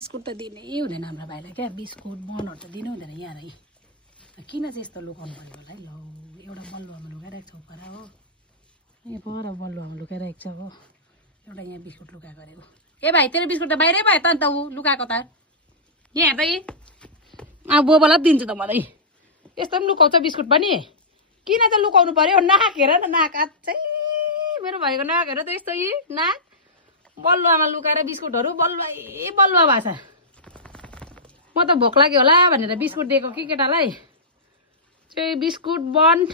biscuit त दिनै हुँदैन हाम्रो भाइलाई क्या बिस्कुट बनहरू त दिनै हुँदैन यहाँ है किन चाहिँ यस्तो लुकाउनु पर्यो होला है ल एउटा बलुवामा लुकाइरहेको छ पर हो यहाँ पर बलुवामा लुकाइरहेको छ हो एउटा यहाँ बिस्कुट लुकाएको अरे हो ए भाइ तेरो बिस्कुट त बाहिरै भयो त अन्त ऊ लुकाएको त यहाँ हेर्दै बुबालाई दिन्छु त मलाई यस्तो पनि लुकाउँछ बिस्कुट पनि किन चाहिँ लुकाउनु पर्यो नाक हेर न नाक अझै मेरो भाइको नाक हेर त यस्तो नाक बलुवामा लुकाएर बिस्कुटहरू बलुवा भएको छ म त भोक लाग्यो होला भनेर बिस्कुट दिएको कि केटालाई चाहिँ बिस्कुट बन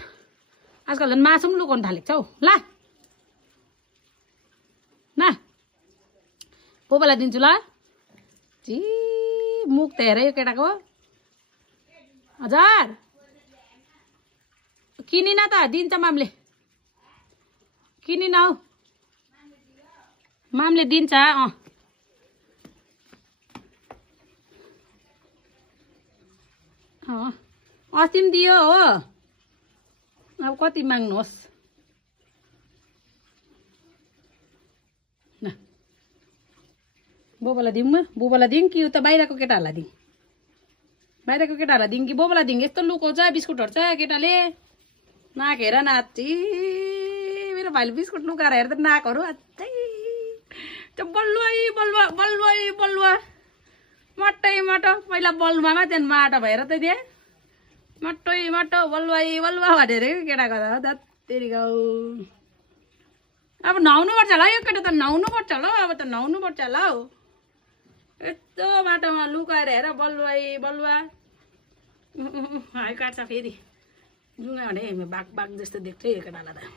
आजकल झन् मासु पनि लुकाउनु थालेको छ हौ ल न पोपालाई दिन्छु ल जी मुख त हेर यो केटाको हजुर किनिन त दिन्छ मामले किनिन हौ मामले दिन्छ अस्ति पनि दियो हो अब कति माग्नुहोस् न बोबालाई दिउँ बोबालाई दिउँ कि उता बाहिरको केटाहरूलाई दिउँ बाहिरको केटाहरूलाई दिउँ कि बोबालाई दिउँ यस्तो लुकाउँछ बिस्कुटहरू छ केटाले नाक हेर न अझै मेरो भाइले बिस्कुट लुकाएर हेर्दा नाकहरू अझै त्यो बलुवा मटै मट पहिला बलुवामा त्यहाँदेखि माटो भएर त त्यहाँ मटै मट बलुवा भनेर केटाको त धत्तेरी गाउँ अब नुहाउनु पर्छ होला यो केटा त नुहाउनु पर्छ होला अब त नुहाउनु पर्छ होला हौ यस्तो माटोमा लुकाएर हेर बलुवा है काट्छ फेरि जुङ्गा भने बाघ जस्तो देख्छ यो केटालाई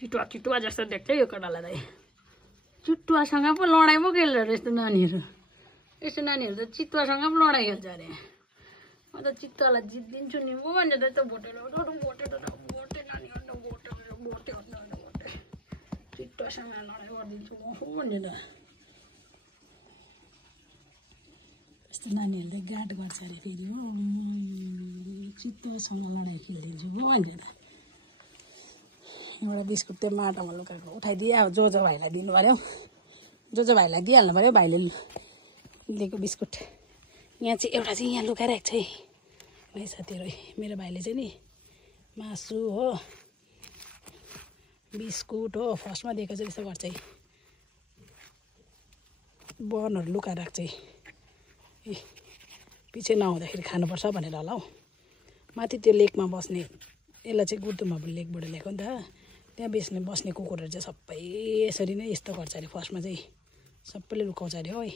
त चिटुवा जस्तो देख्छ यो केटालाई त चितुवासँग पो लडाइँ पो खेल्छ अरे यस्तो नानीहरू त चितुवासँग पो लडाइँ खेल्छ अरे म त चितुवालाई जित्दिन्छु नि म भन्छ त भोटे चितुवासँग लडाइँ गरिदिन्छु म भन्ने त यस्तो नानीहरूले गाड गर्छ अरे फेरि हो चितुवासँग लडाइँ खेलिदिन्छु म भन्ने त एउटा बिस्कुट त्यो माटोमा लुकाएको उठाइदिए अब जो भाइलाई दिनु पर्यो जो भाइलाई दिइहाल्नु पर्यो भाइले दिएको बिस्कुट यहाँ चाहिँ एउटा चाहिँ यहाँ लुकाइरहेको छ है भाइ साथीहरू मेरो भाइले चाहिँ नि मासु हो बिस्कुट हो फर्स्टमा दिएको चाहिँ त्यस्तो गर्छ है बनहरू लुकाएर राख्छ है ए पछि नआउँदाखेरि खानुपर्छ भनेर होला हौ माथि त्यो लेकमा बस्ने यसलाई चाहिँ गुर्दुमा लेकबाट ल्याएको नि त त्यहाँ बस्ने कुकुरहरू चाहिँ सबै यसरी नै यस्तो गर्छ अरे फर्स्टमा चाहिँ सबैले लुकाउँछ अरे हो है